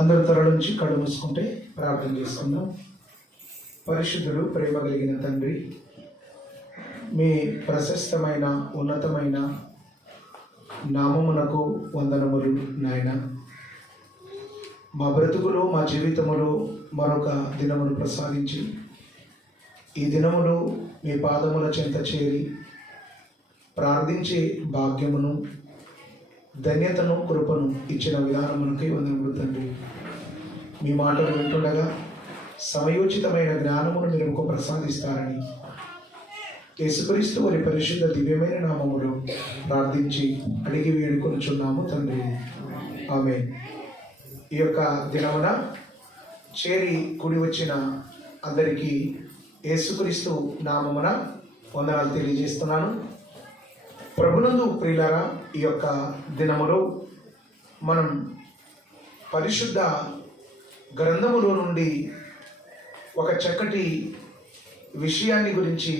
అందరూ త్వర నుంచి కళ్ళు మూసుకుంటే ప్రార్థన చేసుకుందాం. పరిశుద్ధుడు, ప్రేమ కలిగిన తండ్రి, మీ ప్రశస్తమైన ఉన్నతమైన నామమునకు వందనములు నాయన. మా బ్రతుకులు, మా జీవితములు మరొక దినమును ప్రసాదించి ఈ దినములు మీ పాదముల చెంత చేరి ప్రార్థించే భాగ్యమును, ధన్యతను, కృపను ఇచ్చిన విధానమునకై వందనములు తండ్రి. మీ మాటలు వింటుండగా సమయోచితమైన జ్ఞానమును మీరు ప్రసాదిస్తారని యేసుక్రీస్తు వారి పరిశుద్ధ దివ్యమైన నామములో ప్రార్థించి అడిగి వేడుకొనుచున్నాము తండ్రి, ఆమేన్. ఈ యొక్క దినమున చేరి కూడి వచ్చిన అందరికీ యేసుక్రీస్తు నామమున వందనాలు తెలియజేస్తున్నాను. ప్రభునందు ప్రియులారా, ఈ యొక్క దినములో మనం పరిశుద్ధ గ్రంథములో నుండి ఒక చక్కటి విషయాన్ని గురించి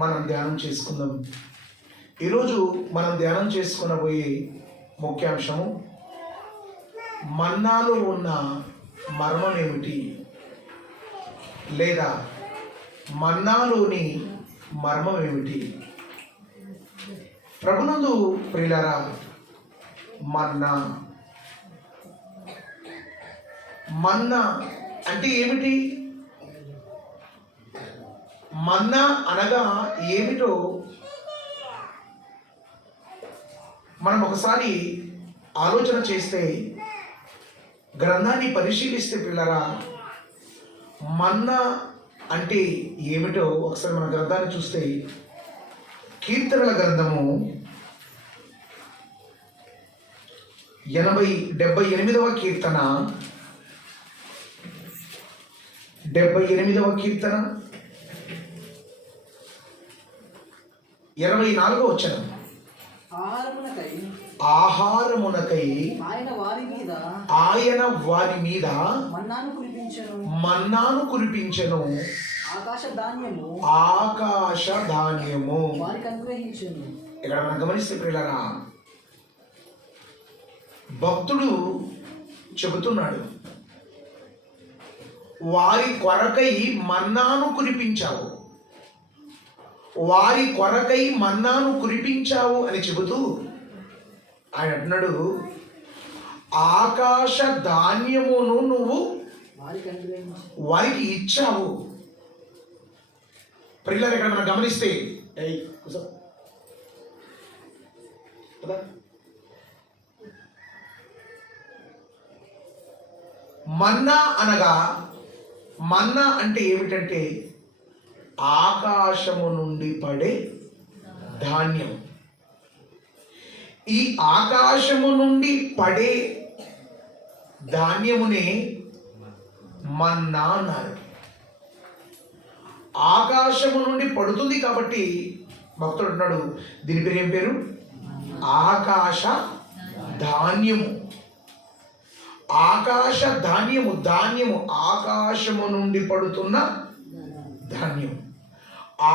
మనం ధ్యానం చేసుకుందాం. ఈరోజు మనం ధ్యానం చేసుకునబోయే ముఖ్యాంశము మన్నాలో ఉన్న మర్మం ఏమిటి, లేదా మన్నాలోని మర్మం ఏమిటి. ప్రభునందు ప్రియులారా, మన్నా మన్నా అంటే ఏమిటి? మన్నా అనగా ఏమిటో మనం ఒకసారి ఆలోచన చేస్తే, గ్రంథాన్ని పరిశీలిస్తే పిల్లరా, మన్నా అంటే ఏమిటో ఒకసారి మన గ్రంథాన్ని చూస్తే, కీర్తనల గ్రంథము 78వ కీర్తన, 78వ కీర్తన 24వ వచనం. ఆహారమునకై ఆయన వారి మీద మన్నాను కురిపించెను, ఆకాశ ధాన్యము. ఇక్కడ మనం గమనిస్తే ప్రియులారా, భక్తుడు చెబుతున్నాడు, వారి కొరకై మన్నాను కురిపించావు, వారి కొరకై మన్నాను కురిపించావు అని చెబుతూ ఆయన అంటున్నాడు, ఆకాశ ధాన్యమును నువ్వు వారికి ఇచ్చావు. ప్రియులారా, ఇక్కడ మనం గమనిస్తే, మన్నా అనగా, మన్నా అంటే ఏమిటంటే ఆకాశము నుండి పడే ధాన్యం. ఈ ఆకాశము నుండి పడే ధాన్యమునే మన్నా అన్నారు. ఆకాశము నుండి పడుతుంది కాబట్టి భక్తుడు అన్నాడు, దీని పేరు ఏం పేరు? ఆకాశ ధాన్యము. ఆకాశ ధాన్యము, ధాన్యము ఆకాశము నుండి పడుతున్న ధాన్యం.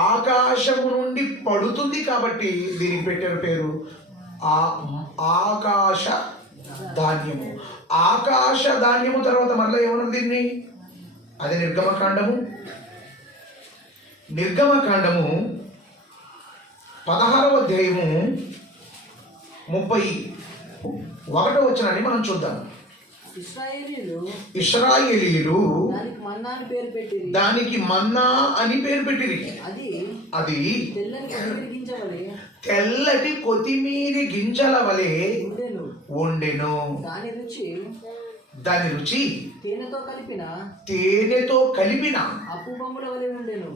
ఆకాశము నుండి పడుతుంది కాబట్టి దీనికి పెట్టిన పేరు ఆకాశ ధాన్యము. ఆకాశ ధాన్యము తర్వాత మరలా ఏమన్నది దీన్ని? అది నిర్గమకాండము. నిర్గమకాండము 16వ అధ్యాయము 31వ వచనాన్ని మనం చూద్దాం. ఇశ్రాయేలీయులు దానికి మన్నా అని పేరు పెట్టిరి. అది తెల్లటి కొత్తిమీరి గింజల వలె ఉండెను. దాని రుచి తేనెతో కలిపిన అపుబొమ్ముల వలె ఉండెను.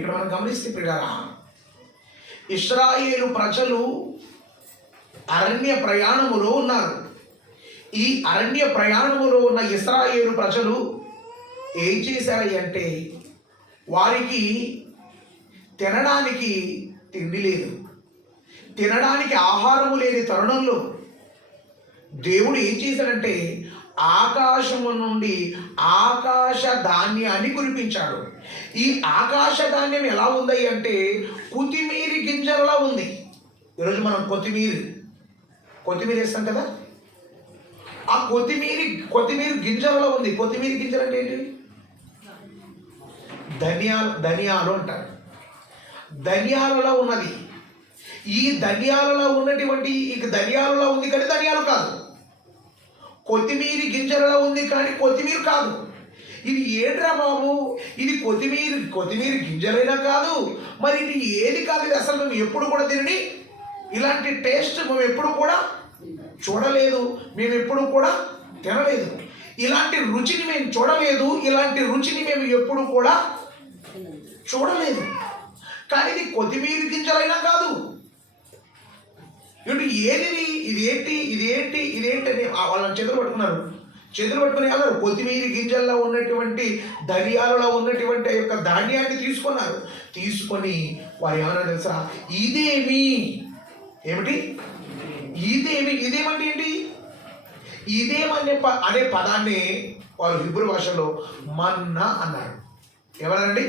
ఇక్కడ మనం గమనిస్తే పిల్లరా, ఇశ్రాయేలు ప్రజలు అరణ్య ప్రయాణములో ఉన్నారు. ఈ అరణ్య ప్రయాణములో ఉన్న ఇశ్రాయేలు ప్రజలు ఏం చేశారు అంటే, వారికి తినడానికి తిండి లేదు, తినడానికి ఆహారము లేని తరుణంలో దేవుడు ఏం చేశాడంటే, ఆకాశము నుండి ఆకాశ ధాన్యాన్ని కురిపించాడు. ఈ ఆకాశ ధాన్యం ఎలా ఉంది అంటే కొత్తిమీరి గింజలలా ఉంది. ఈరోజు మనం కొత్తిమీర వేస్తాం కదా, ఆ కొత్తిమీర గింజలలో ఉంది. కొత్తిమీర గింజలు అంటే ఏంటి? ధనియాలు అంటారు. ధనియాలలో ఉన్నది. ఈ ధనియాలలో ఉన్నటువంటి ధనియాలలో ఉంది కానీ ధనియాలు కాదు. కొత్తిమీర గింజలలో ఉంది కానీ కొత్తిమీర కాదు. ఇది ఏంట్రా బాబు, ఇది కొత్తిమీర గింజలైనా కాదు, మరి ఇది ఏది కాదు? ఇది అసలు మేము ఎప్పుడు కూడా దీనిని ఇలాంటి టేస్ట్ మేము ఎప్పుడు కూడా చూడలేదు, మేము ఎప్పుడు కూడా తినలేదు, ఇలాంటి రుచిని మేము చూడలేదు, ఇలాంటి రుచిని మేము ఎప్పుడు కూడా చూడలేదు. కానీ ఇది కొత్తిమీర గింజలైనా కాదు. ఇప్పుడు ఇదేంటి అని వాళ్ళని చేతులు పట్టుకున్నారు. చేతులు పట్టుకుని అన్నారు కొత్తిమీర గింజల్లో ఉన్నటువంటి ధనియాలలో ఉన్నటువంటి యొక్క ధాన్యాన్ని తీసుకొని వారు ఏమన్నా తెలుసా, ఏమిటి ఇదేమంటే ఏంటి? అనే పదాన్ని వారు హిబ్రూ భాషలో మన్నా అన్నారు. ఎవరండి?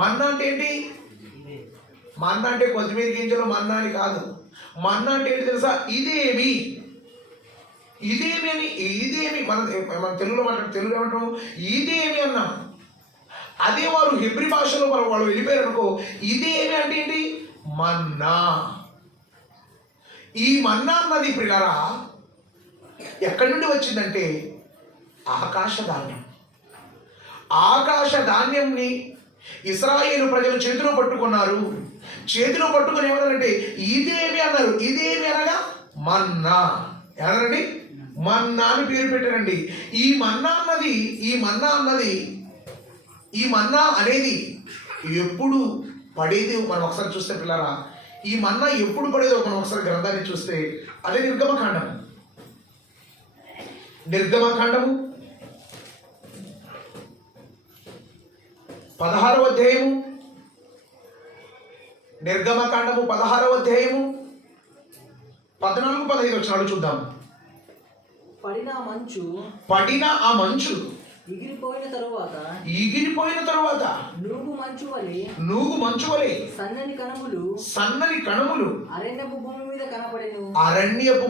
మన్నా అంటే ఏంటి? మన్నా అంటే కొత్తిమీర గింజలు మన్నా అని కాదు. మన్నా అంటే ఏంటి తెలుసా? ఇదేమి మన తెలుగులో తెలుగు ఏమంటాం? ఇదేమి అన్నాం. అదే వారు హెబ్రీ భాషలో వాళ్ళు వెళ్ళిపోయారు అనుకో, ఇదేమి అంటే ఏంటి? మన్నా. ఈ మన్నా అన్నది పిల్లరా ఎక్కడి నుండి వచ్చిందంటే ఆకాశ ధాన్యంని ఇశ్రాయేలు ప్రజలు చేతిలో పట్టుకున్నారు. చేతిలో పట్టుకుని ఏమన్నారంటే ఇదేమి అన్నారు. ఇదేమి అనగా మన్నా. ఏమన్నారండి? మన్నా అని పేరు పెట్టారండి. ఈ మన్నా అనేది ఎప్పుడు పడేది మనం ఒకసారి చూస్తే పిల్లరా, ఈ మన్నా ఎప్పుడు పడేదో మనం ఒకసారి గ్రంథాన్ని చూస్తే అదే నిర్గమకాండము 16వ అధ్యాయము. నిర్గమకాండము 16వ అధ్యాయము 14-15 వచనాలు చూద్దాం. పడిన ఆ మంచు ఎగిరిపోయిన తరువాత నూగు మంచు వలె సన్నని కణములు అరణ్యపు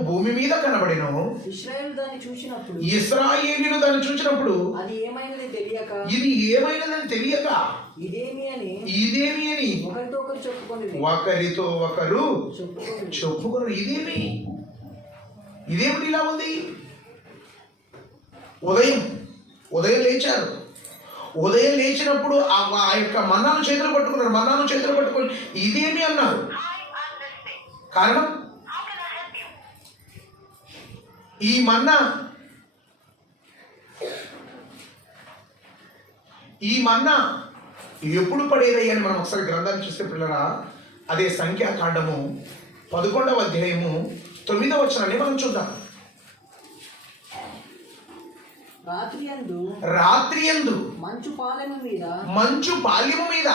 భూమి మీద కనబడెను. ఇశ్రాయేలు దాన్ని చూసినప్పుడు ఇది ఏమైనదని తెలియక ఇదేమి అని ఒకరితో ఒకరు చెప్పుకున్నారు. ఇదేమిటి ఇలా ఉంది? ఉదయం లేచారు. ఉదయం లేచినప్పుడు ఆ యొక్క మన్నాను చేతులు పట్టుకుని ఇదేమి అన్నారు. కారణం ఈ మన్నా ఎప్పుడు పడేది అని మనం ఒకసారి గ్రంథాన్ని చూస్తే పిల్లరా, అదే సంఖ్యాకాండము 11వ అధ్యాయము 9వ వచనాన్ని మనం చూద్దాం. రాత్రియందు మంచు పాలెము మీద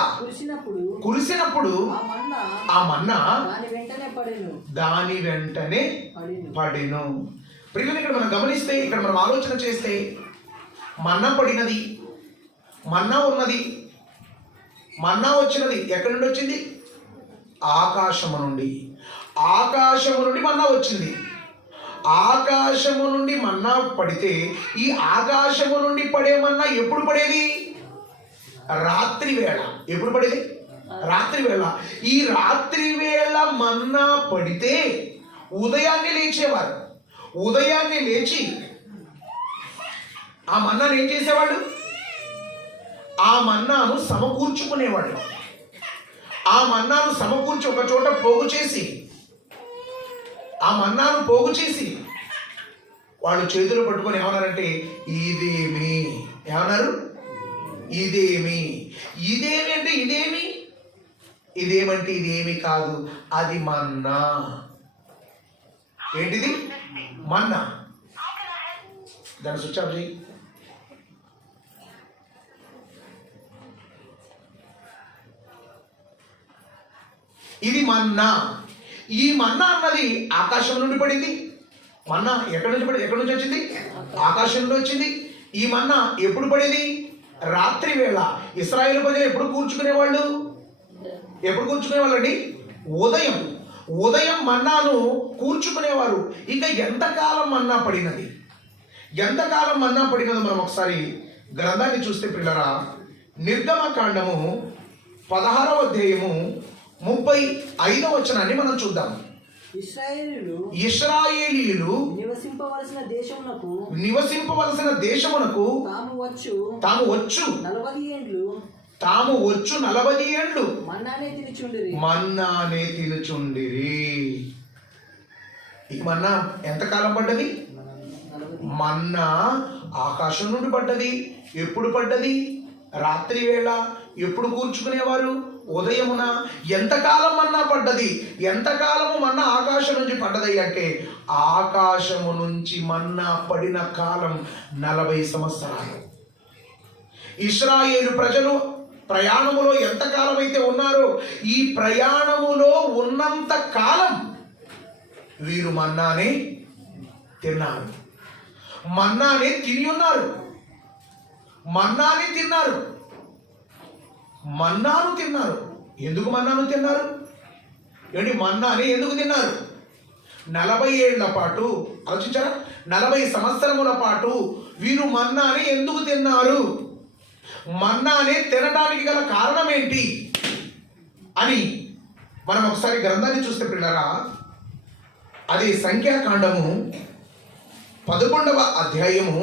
కురిసినప్పుడు ఆ మన్నా దాని వెంటనే పడెను. ప్రియులను ఇక్కడ మనం గమనిస్తే, ఇక్కడ మనం ఆలోచన చేస్తే, మన్నా పడినది, మన్నా ఉన్నది. మన్నా వచ్చినది ఎక్కడి నుండి వచ్చింది? ఆకాశము నుండి మన్నా వచ్చింది. ఆకాశము నుండి మన్నా పడితే ఈ ఆకాశము నుండి పడే మన్నా ఎప్పుడు పడేది? రాత్రి వేళ. ఎప్పుడు పడేది? రాత్రి వేళ. ఈ రాత్రి వేళ మన్నా పడితే ఉదయాన్నే లేచేవారు. ఉదయాన్నే లేచి ఆ మన్నాను ఏం చేసేవాడు? ఆ మన్నాను సమకూర్చుకునేవాడు. ఆ మన్నాను సమకూర్చి ఒక చోట పోగు చేసి వాళ్ళు చేతులు పట్టుకొని ఏమన్నారంటే ఏమన్నారు? ఇదేమి అంటే ఇదేమి కాదు, అది మన్నా. ఏంటిది? మన్నా. దాన్ని స్విచ్ ఆఫ్ చేయి. ఇది మన్నా. ఈ మన్నా అన్నది ఆకాశం నుండి పడింది. మన్నా ఎక్కడి నుంచి వచ్చింది? ఆకాశం నుండి వచ్చింది. ఈ మన్నా ఎప్పుడు పడేది? రాత్రి వేళ. ఇశ్రాయేలు ప్రజలు ఎప్పుడు కూర్చుకునేవాళ్ళండి? ఉదయం మన్నాను కూర్చుకునేవారు. ఇంకా ఎంతకాలం మన్నా పడినది? ఎంతకాలం మన్నా పడినదో మనం ఒకసారి గ్రంథాన్ని చూస్తే పిల్లరా, నిర్గమకాండము 16వ అధ్యాయము 35వ వచనాన్ని మనం చూద్దాం. ఇశ్రాయేలీయులు నివసింపవలసిన దేశమునకు తాము వచ్చు 40 ఏండ్లు మన్నానే తినుచుండిరి. ఈ మన్నా ఎంతకాలం పడ్డది? మన్నా ఆకాశం నుండి పడ్డది. ఎప్పుడు పడ్డది? రాత్రి వేళ. ఎప్పుడు కూర్చుకునేవారు? ఉదయమున. ఎంతకాలం మన్నా పడ్డది? ఎంతకాలము మన్నా ఆకాశం నుంచి పడ్డది అంటే ఆకాశము నుంచి మన్నా పడిన కాలం 40 సంవత్సరాలు. ఇశ్రాయేలు ప్రజలు ప్రయాణములో ఎంతకాలం అయితే ఉన్నారో ఈ ప్రయాణములో ఉన్నంత కాలం వీరు మన్నానే తిన్నారు. మన్నానే తిని ఉన్నారు. మన్నాను తిన్నారు. ఎందుకు మన్నాను తిన్నారు? ఏంటి మన్నాని ఎందుకు తిన్నారు? 40 ఏళ్ల పాటు ఆలోచించారా? 40 సంవత్సరముల పాటు వీరు మన్నాని ఎందుకు తిన్నారు? మన్నానే తినడానికి గల కారణం ఏంటి అని మనం ఒకసారి గ్రంథాన్ని చూస్తే పిల్లరా, అది సంఖ్యాకాండము 11వ అధ్యాయము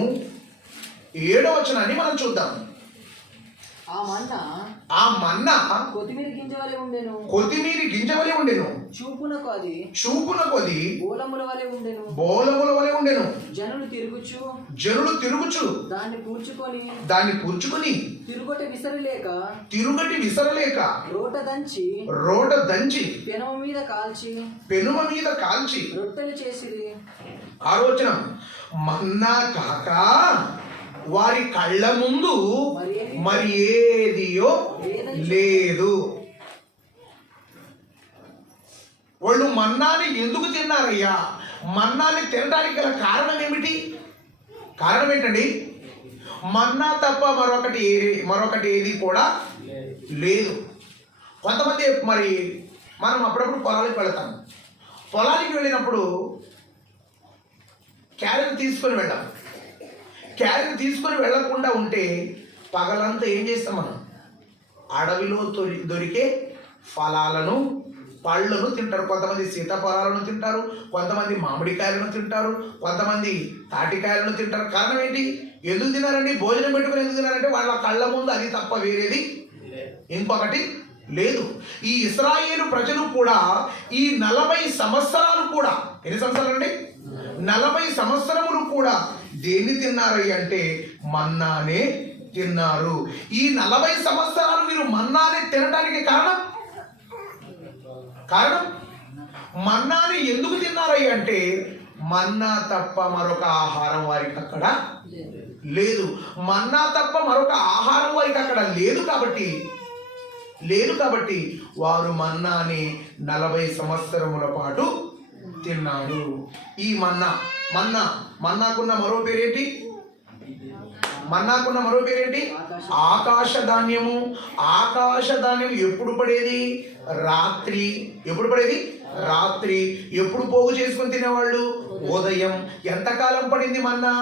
7వ వచనాన్ని మనం చూద్దాం. ఆ మన్నా కొత్తిమీర గింజ వలె ఉండెను. చూపునకు అది బోళముల వలె ఉండెను. జనులు తిరుగుచు దాన్ని పూడ్చుకొని తిరుగటి విసరలేక రోట దంచి పెనుమ మీద కాల్చి రొట్టెలు చేసిరి. ఆలోచన, మన్నా కాక వారి కళ్ళ ముందు మరి ఏదియో లేదు. వాళ్ళు మన్నాని ఎందుకు తిన్నారయ్యా? మన్నాని తినడానికి గల కారణం ఏమిటి? కారణం ఏంటండి? మన్నా తప్ప మరొకటి ఏది కూడా లేదు. కొంతమంది మరి మనం అప్పుడప్పుడు పొలాలకు వెళతాం. పొలానికి వెళ్ళినప్పుడు క్యారెట్ తీసుకొని వెళ్ళాం. క్యారెట్ తీసుకొని వెళ్ళకుండా ఉంటే పగలంతా ఏం చేస్తాం? మనం అడవిలో దొరికే ఫలాలను, పళ్ళను తింటారు. కొంతమంది సీతాఫలాలను తింటారు, కొంతమంది మామిడికాయలను తింటారు, కొంతమంది తాటికాయలను తింటారు. కారణం ఏంటి? ఎందుకు తిన్నారండి? భోజనం పెట్టుకుని ఎందుకు తిన్నారంటే వాళ్ళ కళ్ళ ముందు అది తప్ప వేరేది ఇంకొకటి లేదు. ఈ ఇశ్రాయేలు ప్రజలు కూడా ఈ 40 సంవత్సరాలు కూడా, ఎన్ని సంవత్సరాలు అండి? 40 సంవత్సరములు కూడా దేన్ని తిన్నారయ్య అంటే మన్నానే తిన్నారు. ఈ 40 సంవత్సరాలు మీరు మన్నానే తినడానికి కారణం మన్నాని ఎందుకు తిన్నారయ్య అంటే మన్నా తప్ప మరొక ఆహారం వారికి అక్కడ లేదు. మన్నా తప్ప మరొక ఆహారం వారికి అక్కడ లేదు కాబట్టి వారు మన్నాని 40 సంవత్సరముల పాటు తిన్నాడు. ఈ మన్నాకున్న మరో పేరేంటి? ఆకాశ ధాన్యము. ఆకాశ ధాన్యం ఎప్పుడు పడేది? రాత్రి. ఎప్పుడు పడేది? రాత్రి. ఎప్పుడు పోగు చేసుకుని తినేవాళ్ళు? ఉదయం. ఎంతకాలం పడింది మన్నా?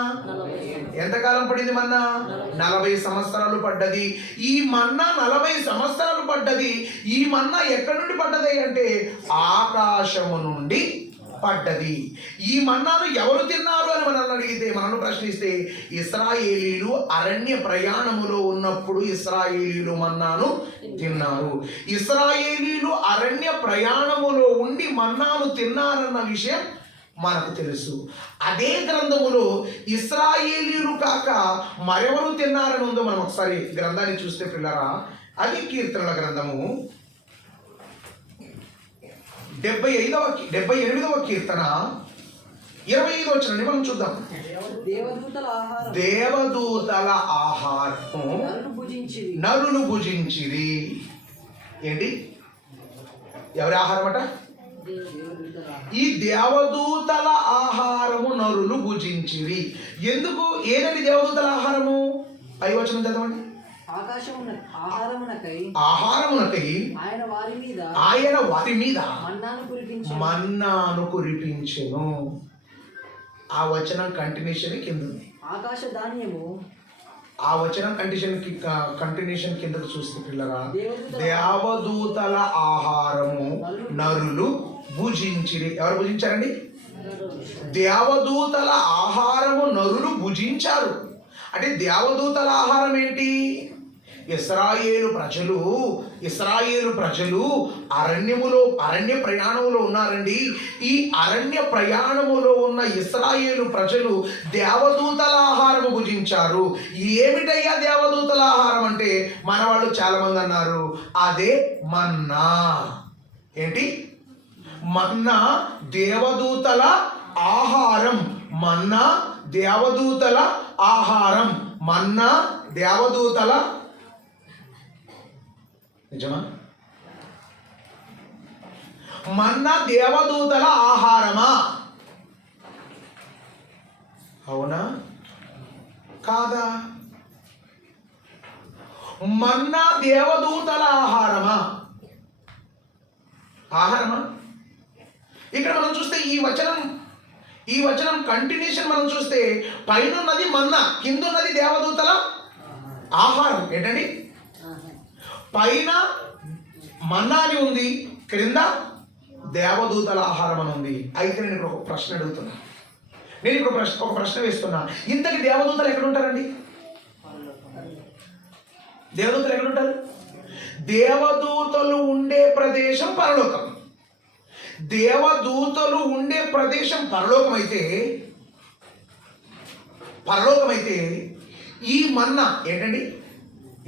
40 సంవత్సరాలు పడ్డది. ఈ మన్నా 40 సంవత్సరాలు పడ్డది. ఈ మన్నా ఎక్కడి నుండి పడ్డది అంటే ఆకాశము నుండి పడ్డది. ఈ మన్నాను ఎవరు తిన్నారు అని మనల్ని ప్రశ్నిస్తే ఇశ్రాయేలీలు అరణ్య ప్రయాణములో ఉన్నప్పుడు ఇశ్రాయేలీలు మన్నాను తిన్నారు. ఇశ్రాయేలీలు అరణ్య ప్రయాణములో ఉండి మన్నాను తిన్నారన్న విషయం మనకు తెలుసు. అదే గ్రంథములో ఇశ్రాయేలీలు కాక మరెవరు తిన్నారని ఉందో మనం ఒకసారి గ్రంథాన్ని చూస్తే పిల్లరా, అది కీర్తనల గ్రంథము 78వ కీర్తన 25వ వచనాన్ని మనం చూద్దాం. దేవదూతల ఆహారము నరులు భుజించిరి. ఏంటి? ఎవరి ఆహారం అట? ఈ దేవదూతల ఆహారము నరులు భుజించిరి. ఎందుకు? ఏదండి దేవదూతల ఆహారము? 5వ వచనం చదవండి. ఆహారమునకై ఆయన వారి మీద మన్నాను కురిపించెను. ఆ వచనం కంటిన్యూషన్ కింద ఉంది. ఆకాశ ధాన్యము ఆ వచనం కంటిన్యూషన్ కిందకు చూస్తే పిల్లరా, దేవదూతల దేవదూతల ఆహారము నరులు భుజించిరి. ఎవరు భుజించారండి? దేవదూతల ఆహారము నరులు భుజించారు. అంటే దేవదూతల ఆహారం ఏంటి? ఇశ్రాయేలు ప్రజలు అరణ్య ప్రయాణంలో ఉన్నారండి. ఈ అరణ్య ప్రయాణములో ఉన్న ఇశ్రాయేలు ప్రజలు దేవదూతల ఆహారము భుజించారు. ఏమిటయ్యా దేవదూతల ఆహారం అంటే? మన వాళ్ళు చాలా మంది అన్నారు అదే మన్నా. ఏంటి? మన్నా దేవదూతల ఆహారం. మన్నా దేవదూతల ఆహారం. మన్నా దేవదూతల నిజమా? మన్నా దేవదూతల ఆహారమా? అవునా కాదా? మన్నా దేవదూతల ఆహారమా? ఇక్కడ మనం చూస్తే ఈ వచనం కంటిన్యూషన్ మనం చూస్తే పైన ఉన్నది మన్నా, కింద ఉన్నది దేవదూతల ఆహారం. ఏంటండి? పైన మన్నా అని ఉంది, క్రింద దేవదూతల ఆహారం అని ఉంది. అయితే నేను ఇప్పుడు ఒక ప్రశ్న అడుగుతున్నా, ఒక ప్రశ్న వేస్తున్నా. ఇంతకి దేవదూతలు ఎక్కడుంటారండి? దేవదూతలు ఎక్కడుంటారు? దేవదూతలు ఉండే ప్రదేశం పరలోకం. దేవదూతలు ఉండే ప్రదేశం పరలోకం అయితే ఈ మన్నా ఏంటండి?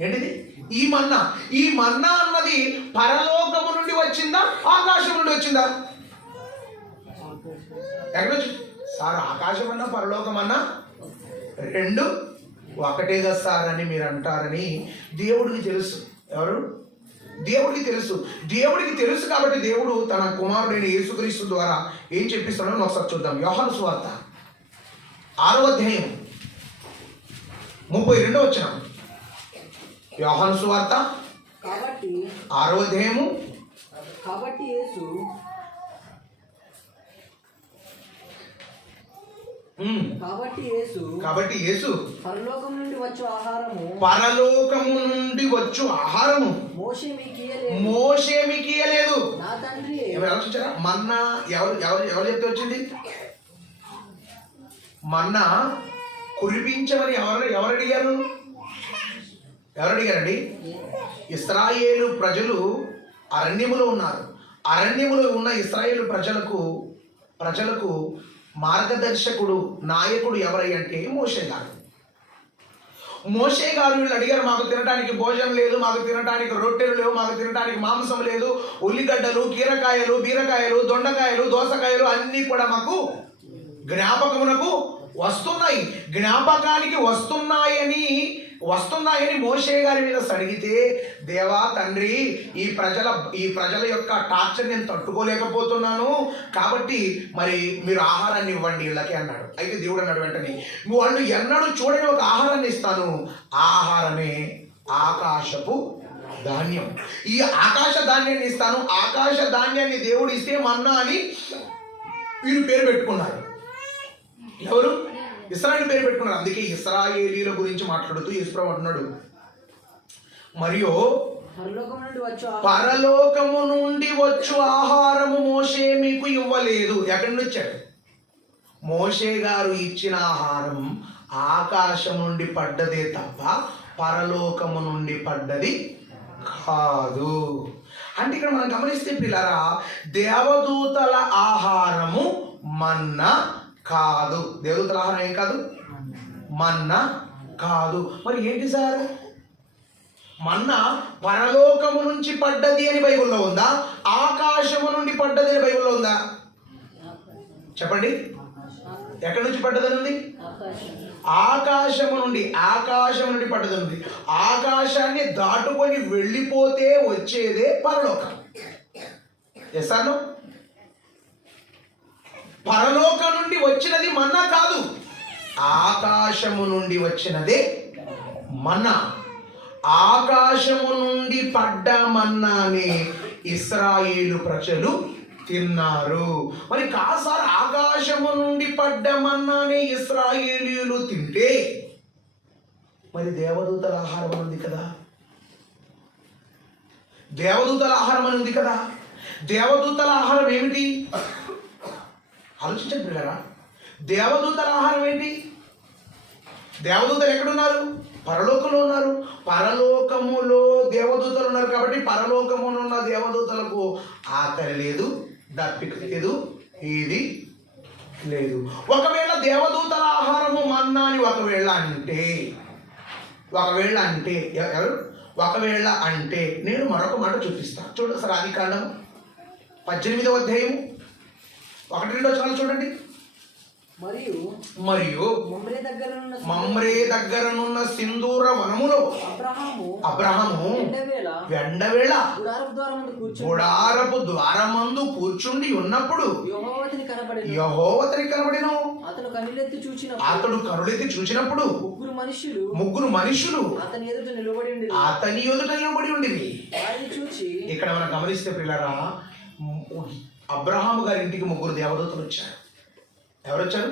ఏంటిది? ఈ మన్నా అన్నది పరలోకము నుండి వచ్చిందా, ఆకాశం నుండి వచ్చిందా? ఎక్కడ వచ్చి సార్? ఆకాశం అన్నా పరలోకం అన్నా రెండు ఒకటే కదా సార్ అని మీరు అంటారని దేవుడికి తెలుసు. ఎవరు? దేవుడికి తెలుసు కాబట్టి దేవుడు తన కుమారుడైన యేసుక్రీస్తు ద్వారా ఏం చెప్పిస్తున్నాడో ఒకసారి చూద్దాం. యోహాను సువార్త 6వ అధ్యాయం 32వ వచనం. యోహాను సువార్త 6వ అధ్యాయము. కాబట్టి యేసు పరలోకము నుండి వచ్చు ఆహారము మోషే మీకు ఇయ్యలేదు. నా తండ్రి ఆలోచించారా? మన్నా ఎవరు చెప్తే వచ్చింది? మన్నా కురిపించమని ఎవరు అడిగారండి? ఇశ్రాయేలు ప్రజలు అరణ్యములో ఉన్నారు. అరణ్యములో ఉన్న ఇశ్రాయేలు ప్రజలకు మార్గదర్శకుడు, నాయకుడు ఎవరై అంటే మోషే గారు వీళ్ళు అడిగారు, మాకు తినడానికి భోజనం లేదు, మాకు తినడానికి రొట్టెలు లేవు, మాకు తినడానికి మాంసం లేదు, ఉల్లిగడ్డలు, కీరకాయలు, బీరకాయలు, దొండకాయలు, దోసకాయలు అన్నీ కూడా మాకు జ్ఞాపకమునకు జ్ఞాపకానికి వస్తున్నాయని మోషే గారి మీద సడిగితే, దేవా తండ్రి, ఈ ప్రజల యొక్క టార్చర్ నేను తట్టుకోలేకపోతున్నాను, కాబట్టి మరి మీరు ఆహారాన్ని ఇవ్వండి వీళ్ళకి అన్నాడు. అయితే దేవుడు అన్నాడు వెంటనే, వాళ్ళు ఎన్నడూ చూడని ఒక ఆహారాన్ని ఇస్తాను. ఆ ఆహారమే ఆకాశపు ధాన్యం. ఈ ఆకాశ ధాన్యాన్ని ఇస్తాను. ఆకాశ ధాన్యాన్ని దేవుడు ఇస్తే మన్నా అని వీరు పేరు పెట్టుకున్నారు. ఎవరు? ఇశ్రాయేలు పేరు పెట్టుకున్నారు. అందుకే ఇశ్రాయేలీల గురించి మాట్లాడుతూ యేసుప్రభువు అంటున్నాడు, మరియు పరలోకము నుండి వచ్చు ఆహారము మోషే మీకు ఇవ్వలేదు. ఎక్కడి నుండి వచ్చాడు? మోషే గారు ఇచ్చిన ఆహారం ఆకాశం నుండి పడ్డదే తప్ప పరలోకము నుండి పడ్డది కాదు. అంటే ఇక్కడ మనం గమనిస్తే పిల్లరా, దేవదూతల ఆహారము మన్నా కాదు. దేవదూతల ఆహారం ఏం కాదు? మన్నా కాదు. మరి ఏంటి సార్? మన్నా పరలోకము నుంచి పడ్డది అని బైబిల్లో ఉందా? ఆకాశము నుండి పడ్డది అని బైబిల్లో ఉందా? చెప్పండి. ఎక్కడి నుంచి పడ్డదని ఉంది? ఆకాశము నుండి పడ్డది ఉంది. ఆకాశాన్ని దాటుకొని వెళ్ళిపోతే వచ్చేదే పరలోకం. ఎస్ అను? పరలోకం నుండి వచ్చినది మన్నా కాదు, ఆకాశము నుండి వచ్చినదే మన్నా. ఆకాశము నుండి పడ్డ మన్నాని ఇశ్రాయేలు ప్రజలు తిన్నారు. మరి కాసార్ ఆకాశము నుండి పడ్డ మన్నాని ఇశ్రాయేలీయులు తింటే మరి దేవదూతల ఆహారం అని ఉంది కదా, దేవదూతల ఆహారం అని ఉంది కదా. దేవదూతల ఆహారం ఏమిటి ఆలోచించండి పిల్లరా. దేవదూతల ఆహారం ఏంటి? దేవదూతలు ఎక్కడున్నారు? పరలోకంలో ఉన్నారు. పరలోకములో దేవదూతలు ఉన్నారు కాబట్టి పరలోకములో ఉన్న దేవదూతలకు ఆకలి లేదు, దప్పిక లేదు, ఏది లేదు. ఒకవేళ దేవదూతల ఆహారము మన్నా అని ఒకవేళ అంటే ఎవరు ఒకవేళ అంటే నేను మరొక మాట చూపిస్తాను. చూడండి సార్, ఆదికాండం 18వ అధ్యాయం 1-2 వచనాలు చూడండి. మరియు మమ్రే దగ్గరనున్న సింధూర వనములో అబ్రహాము ఎండవేళ గుడారపు ద్వారమందు కూర్చుండి ఉన్నప్పుడు యెహోవాతనికి కనబడెను. అతడు కనులెత్తి చూచినప్పుడు ముగ్గురు మనుషులు అతని ఎదుట నిలబడి ఉండిరి. ఇక్కడ మనం గమనిస్తే పిల్లరా, అబ్రహాము గారి ఇంటికి ముగ్గురు దేవదూతలు వచ్చారు. ఎవరు వచ్చారు?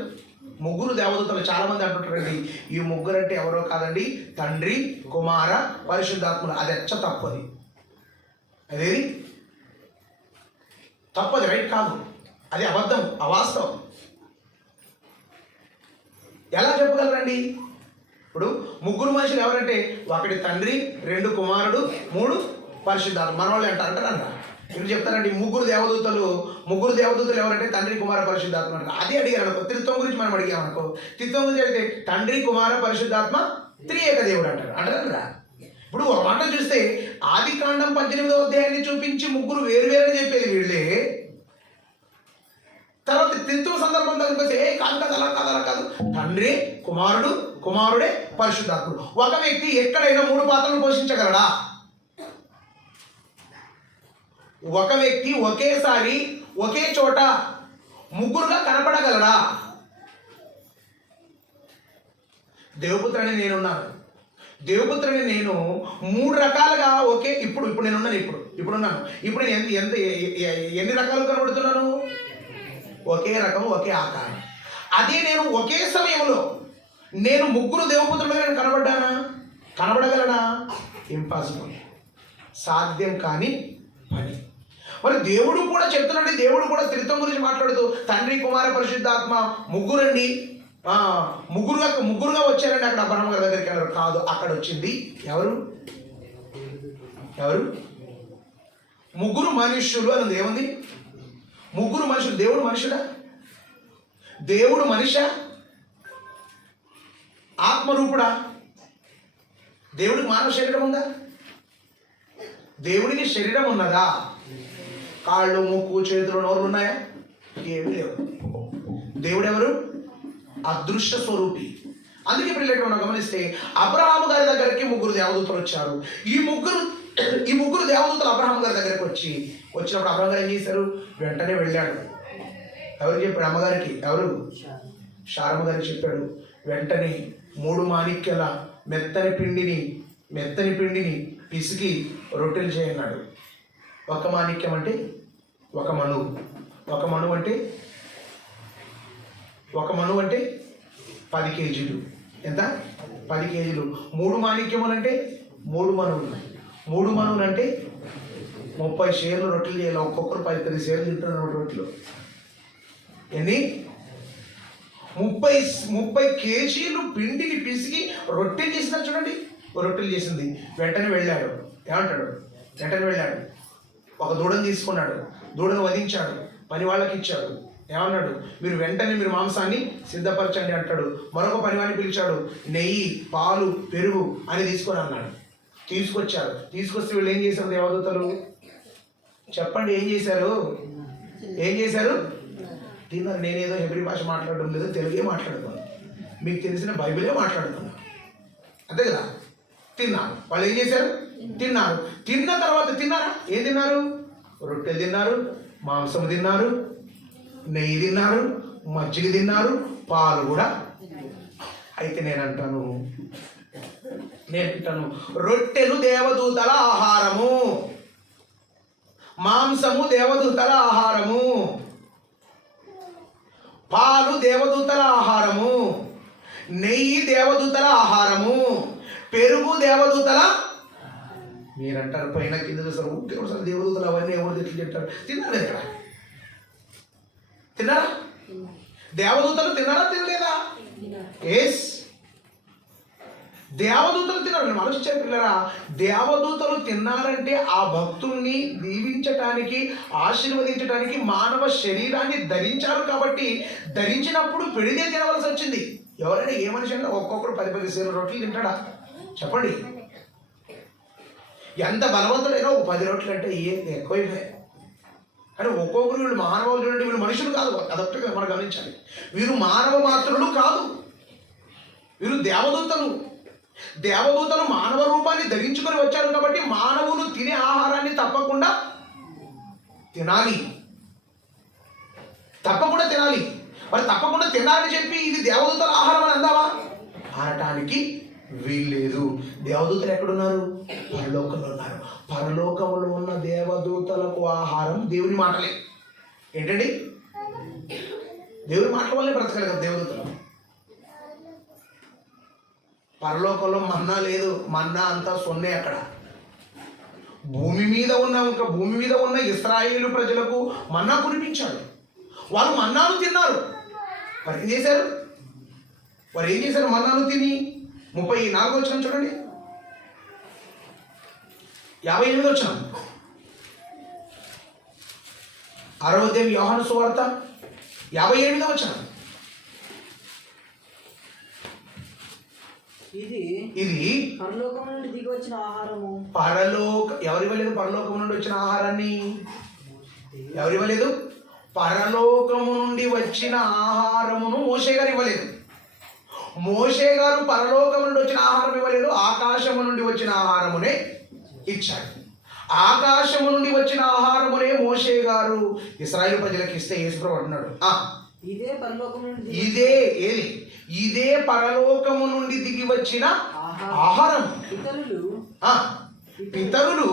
ముగ్గురు దేవదూతలు. చాలా మంది అంటుంటారండి ఈ ముగ్గురు అంటే ఎవరో కాదండి, తండ్రి, కుమార, పరిశుద్ధాత్ముడు. అది తప్పది. అదేది తప్పది, రైట్ కాదు, అది అబద్ధం, అవాస్తవం. ఎలా చెప్పగలరండి? ఇప్పుడు ముగ్గురు మనుషులు ఎవరంటే ఒకటి తండ్రి, 2 కుమారుడు, 3 పరిశుద్ధాత్మ. మన వాళ్ళు అంటారంట. ఇప్పుడు చెప్తారండి ముగ్గురు దేవదూతలు ఎవరంటే తండ్రి, కుమార, పరిశుద్ధాత్మ అంటారు. అదే అడిగారు అనుకో, త్రిత్వం గురించి మనం అడిగామనుకో, త్రిత్వం గురించి అడిగితే తండ్రి, కుమార, పరిశుద్ధాత్మ త్రియేక దేవుడు అంటారా. ఇప్పుడు ఒక మాట చూస్తే ఆదికాండం 18వ అధ్యాయాన్ని చూపించి ముగ్గురు వేరువేరని చెప్పేది వీళ్ళే. తర్వాత త్రిత్వం సందర్భం దగ్గరికి కాదు అలా కాదు, తండ్రి, కుమారుడే పరిశుద్ధాత్ముడు. ఒక వ్యక్తి ఎక్కడైనా 3 పాత్రలు పోషించగలడా? ఒక వ్యక్తి ఒకేసారి ఒకే చోట ముగ్గురుగా కనపడగలరా? దేవపుత్రని నేనున్నాను. దేవపుత్రని నేను 3 రకాలుగా ఇప్పుడు నేనున్నాను. ఇప్పుడు నేను ఎన్ని రకాలు కనబడుతున్నాను? ఒకే రకం, ఒకే ఆకారం. అదే నేను ఒకే సమయంలో నేను ముగ్గురు దేవపుత్రులుగా నేను కనబడగలనా? ఇంపాసిబుల్, సాధ్యం కాని పని. మరి దేవుడు కూడా చెప్తున్నాడు. దేవుడు కూడా త్రిత్వం గురించి మాట్లాడుతూ తండ్రి, కుమార, పరిశుద్ధాత్మ ముగ్గురండి, ముగ్గురుగా వచ్చారండి. అక్కడ అబ్రహాము గారి దగ్గరికి వెళ్ళారు. కాదు, అక్కడ వచ్చింది ఎవరు? ముగ్గురు మనుష్యులు అని ఏముంది? ముగ్గురు మనుషులు. దేవుడు మనుషుడా? దేవుడు మనిషా? ఆత్మరూపుడా? దేవుడికి మానవ శరీరం ఉందా? దేవుడికి శరీరం ఉన్నదా? కాళ్ళు, ముక్కు, చేతులు, నోరు ఉన్నాయా? ఏమీ లేవు. దేవుడు ఎవరు? అదృశ్య స్వరూపి. అందుకే పిల్లలు మనం గమనిస్తే అబ్రహాము గారి దగ్గరికి ముగ్గురు దేవదూతలు వచ్చారు. ఈ ముగ్గురు దేవదూతలు అబ్రహాము గారి దగ్గరికి వచ్చినప్పుడు అబ్రహాం గారు ఏం చేశారు? వెంటనే వెళ్ళాడు. ఎవరు చెప్పాడు? అమ్మగారికి. ఎవరు? శారమ్మ గారికి చెప్పాడు. వెంటనే 3 మాణిక్యాల మెత్తని పిండిని పిసికి రొట్టెలు చేయన్నాడు. ఒక మాణిక్యం అంటే ఒక మనువు. ఒక మనువు అంటే 10 కేజీలు. ఎంత? 10 కేజీలు. 3 మాణిక్యములు అంటే 3 మనువులు. 3 మనువులు అంటే 30 షేర్లు రొట్టెలు చేయాలి. ఒక్కొక్కరు 10 షేర్లు తింటున్నారు రొట్టెలు. ఎన్ని? 30 కేజీలు పిండిని పిసికి రొట్టెలు చేసినారు. చూడండి, రొట్టెలు చేసింది. వెంటనే వెళ్ళాడు. ఏమంటాడు? వెంటనే వెళ్ళాడు. ఒక దూడను తీసుకున్నాడు. దూడను వధించాడు. పని వాళ్ళకి ఇచ్చాడు. ఏమన్నాడు? మీరు మాంసాన్ని సిద్ధపరచండి అంటాడు. మరొక పనివాడిని పిలిచాడు. నెయ్యి, పాలు, పెరుగు అని తీసుకొని అన్నాడు. తీసుకొస్తే వీళ్ళు ఏం చేశారు? దేవదూతలు చెప్పండి, ఏం చేశారు? తిన్నారు. నేనేదో హెబ్రీ భాష మాట్లాడడం లేదు, తెలుగే మాట్లాడుతున్నాను. మీకు తెలిసిన బైబిలే మాట్లాడుతున్నాను, అంతే కదా. తిన్నారు. వాళ్ళు ఏం చేశారు? తిన్నారు. తిన్న తర్వాత తిన్నారా? ఏం తిన్నారు? రొట్టెలు తిన్నారు, మాంసం తిన్నారు, నెయ్యి తిన్నారు, మజ్జిగ తిన్నారు, పాలు కూడా. అయితే నేనంటాను రొట్టెలు దేవదూతల ఆహారము. మాంసము దేవదూతల ఆహారము, పాలు దేవదూతల ఆహారము, నెయ్యి దేవదూతల ఆహారము, పెరుగు దేవదూతల. మీరంటారు పైన కింద చూస్తారు సార్ దేవదూతలు అవన్నీ ఎవరు తిట్లు తింటారు. తిన్నారు ఇక్కడ తిన్నారా? దేవదూతలు తిన్నారా తినలేదా? ఎస్, దేవదూతలు తిన్నారు. నేను ఆలోచించాను పిల్లరా, దేవదూతలు తిన్నారంటే ఆ భక్తుల్ని దీవించటానికి ఆశీర్వదించడానికి మానవ శరీరాన్ని ధరించారు. కాబట్టి ధరించినప్పుడు పెడితే తినవలసి వచ్చింది. ఎవరైనా ఏ మనిషి అంటే ఒక్కొక్కరు 10 సేర్ల రొట్టెలు తింటాడా చెప్పండి? ఎంత బలవంతుడైనా ఒక 10 రొట్టెలు అంటే ఎక్కువైపోయాయి. కానీ ఒక్కొక్కరు వీళ్ళు మానవులు చూడండి, వీళ్ళు మనుషులు కాదు. అదొక్కటి మనం గమనించాలి. వీరు మానవ మాత్రులు కాదు, వీరు దేవదూతలు. దేవదూతలు మానవ రూపాన్ని ధరించుకొని వచ్చారు కాబట్టి మానవులు తినే ఆహారాన్ని తప్పకుండా తినాలి, తప్పకుండా తినాలి. మరి తప్పకుండా తినాలని చెప్పి ఇది దేవదూతల ఆహారం అని అందావా? అనటానికి వీల్లేదు. దేవదూతలు ఎక్కడున్నారు? పరలోకంలో ఉన్నారు. పరలోకంలో ఉన్న దేవదూతలకు ఆహారం దేవుని మాటలే. ఏంటండి? దేవుని మాటల వల్లే బ్రతకాలి కదా దేవదూతలు. పరలోకంలో మన్నా లేదు, మన్నా అంతా సొన్నే. అక్కడ భూమి మీద ఉన్న ఇశ్రాయేలు ప్రజలకు మన్నా కురిపించాడు. వాళ్ళు మన్నాను తిన్నారు. మరి ఏం చేశారు? మన్నాను తిని 34 వచనం చూడండి, 58 వచనం, 6వ యోహాను సువార్త 58వ వచనం. ఇది పరలోకం నుండి దిగి వచ్చిన ఆహారము. ఎవరివ్వలేదు? పరలోకం నుండి వచ్చిన ఆహారాన్ని ఎవరివ్వలేదు? పరలోకము నుండి వచ్చిన ఆహారమును మోషే గారు ఇవ్వలేదు. మోషే గారు పరలోకము నుండి వచ్చిన ఆహారం ఇవ్వలేదు, ఆకాశము నుండి వచ్చిన ఆహారమునే ఇచ్చాడు. ఆకాశము నుండి వచ్చిన ఆహారమునే మోషే గారు ఇశ్రాయేలు ప్రజలకు ఇస్తే యేసుప్రభువు అంటున్నాడు, ఇదే పరలోకము నుండి దిగి వచ్చిన ఆహారం. పితరులు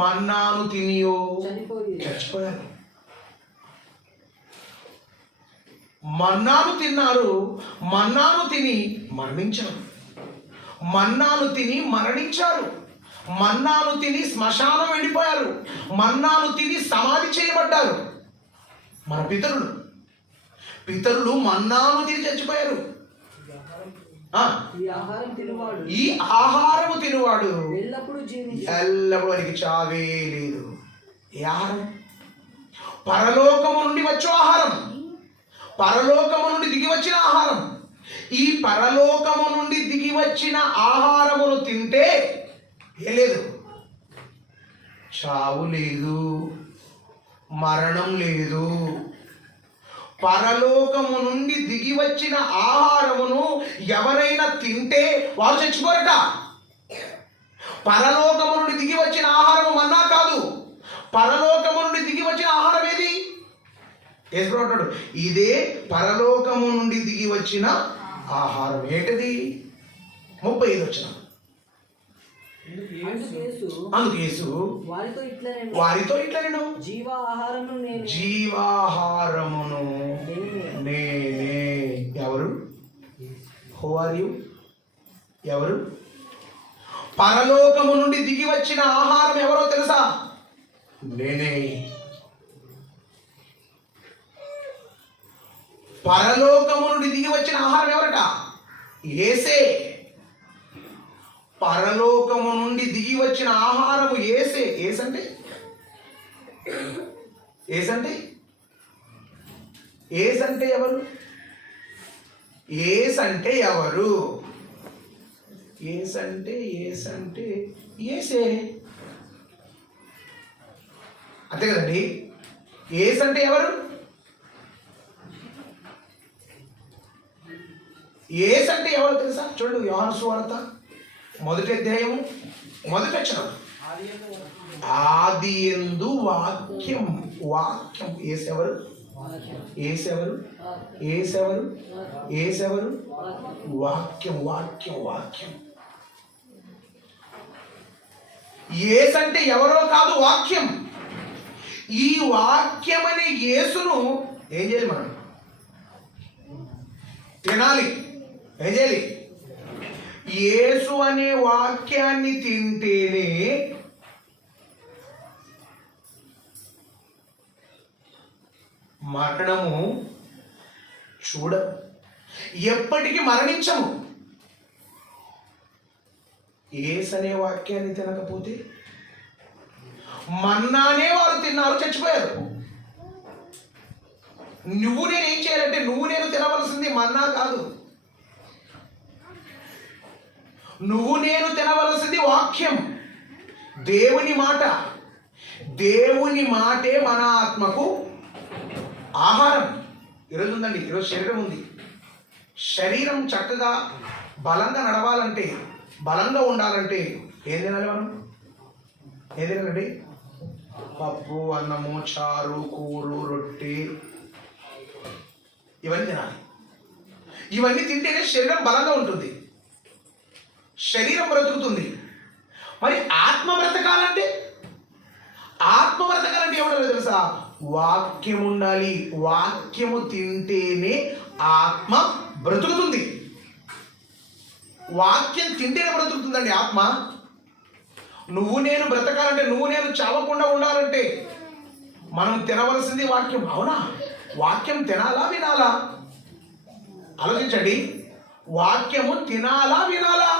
మన్నాను తినియో చచ్చిపోయారు. మన్నాను తిన్నారు, మన్నాను తిని మరణించారు. మన్నాను తిని మరణించారు. మన్నాను తిని శ్మశానం వెళ్ళిపోయారు. మన్నాను తిని సమాధి చేయబడ్డారు. మన పితరులు మన్నాను తిని చచ్చిపోయారు. ఈ ఆహారము తినువాడు ఎల్లప్పుడూ వారికి చావే లేదు. ఈ ఆహారం పరలోకము నుండి వచ్చే ఆహారం, పరలోకము నుండి దిగి వచ్చిన ఆహారం. ఈ పరలోకము నుండి దిగి వచ్చిన ఆహారమును తింటే ఏం లేదు? చావు లేదు, మరణం లేదు. పరలోకము నుండి దిగి వచ్చిన ఆహారమును ఎవరైనా తింటే వారు చచ్చిపోరట. పరలోకము నుండి దిగి వచ్చిన ఆహారము మన్నా కాదు. పరలోకము నుండి దిగి వచ్చిన ఆహారం ఏది? యేసు అంటాడు, ఇదే పరలోకము నుండి దిగి వచ్చిన ఆహారం. ఏంటిది? 35 వచనం. అందుకు యేసు వారితో ఇట్లా నేను జీవాహారమును నేనే. ఎవరు? Who are you? ఎవరు? పరలోకము నుండి దిగి వచ్చిన ఆహారం ఎవరో తెలుసా? నేనే. పరలోకము నుండి దిగి వచ్చిన ఆహారం ఎవరట? యేసే. పరలోకము నుండి దిగి వచ్చిన ఆహారము యేసే. ఏసంటే ఎవరు? ఏసంటే ఎవరు? ఏసంటే యేసే. అంతే కదండి. ఏసంటే ఎవరు? ఏసంటే ఎవరు తెలుసా? చూడండి, యోహాను సువార్త 1వ అధ్యాయము 1వ వచనం. ఆదియందు వాక్యం. ఏసెవరు? వాక్యం. ఏసంటే ఎవరో కాదు, వాక్యం. ఈ వాక్యమనే యేసును ఏం చేయాలి? మనం తినాలి. ఏం చేయాలి? యేసు అనే వాక్యాన్ని తింటేనే మరణము ఎప్పటికీ మరణించము. యేసు అనే వాక్యాన్ని తినకపోతే మన్నానే వారు తిన్నారు, చచ్చిపోయారు. నువ్వు నేను ఏం చేయాలంటే, నువ్వు నేను తినవలసింది మన్నా కాదు, నువ్వు నేను తినవలసింది వాక్యం, దేవుని మాట. దేవుని మాటే మన ఆత్మకు ఆహారం. ఈరోజు ఉందండి, ఈరోజు శరీరం ఉంది. శరీరం చక్కగా బలంగా నడవాలంటే, బలంగా ఉండాలంటే ఏం తినాలి? మనం ఏం తినాలండి? పప్పు, అన్నము, చారు, కూరు, రొట్టె, ఇవన్నీ తినాలి. ఇవన్నీ తింటేనే శరీరం బలంగా ఉంటుంది, శరీరం బ్రతుకుతుంది. మరి ఆత్మ బ్రతకాలంటే ఏమన్నా తెలుసా? వాక్యం ఉండాలి. వాక్యము తింటేనే ఆత్మ బ్రతుకుతుంది. వాక్యం తింటేనే బ్రతుకుతుందండి ఆత్మ. నువ్వు నేను బ్రతకాలంటే, నువ్వు నేను చావకుండా ఉండాలంటే మనం తినవలసింది వాక్యం. అవునా? వాక్యం తినాలా వినాలా? ఆలోచించండి. వాక్యము తినాలా వినాలా?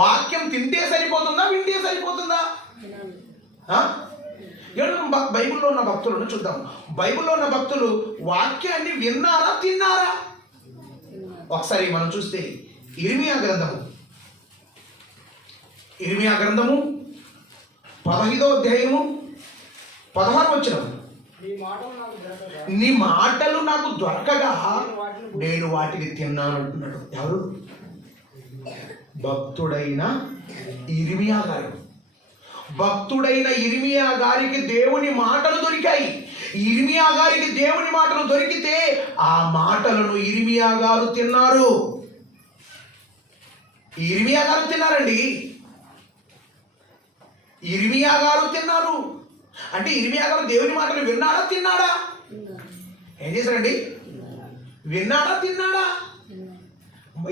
వాక్యం తింటే సరిపోతుందా, వింటే సరిపోతుందా? బైబిల్లో ఉన్న భక్తులను చూద్దాం. బైబిల్లో ఉన్న భక్తులు వాక్యాన్ని విన్నారా, తిన్నారా? ఒకసారి మనం చూస్తే ఇర్మియా గ్రంథము 15వ అధ్యాయము 16వ వచనం. నీ మాటలు నాకు దొరకగా నేను వాటిని తిన్నాను అంటున్నాడు. ఎవరు? భక్తుడైన ఇర్మియా గారు. భక్తుడైన ఇర్మియా గారికి దేవుని మాటలు దొరికాయి. ఇర్మియా గారికి దేవుని మాటలు దొరికితే ఆ మాటలను ఇర్మియా గారు తిన్నారు. ఇర్మియా గారు తిన్నారండి. ఇర్మియా గారు తిన్నారు. అంటే ఇర్మియా గారు దేవుని మాటలు విన్నాడా, తిన్నాడా? ఏం చేశారండి? విన్నాడా, తిన్నాడా?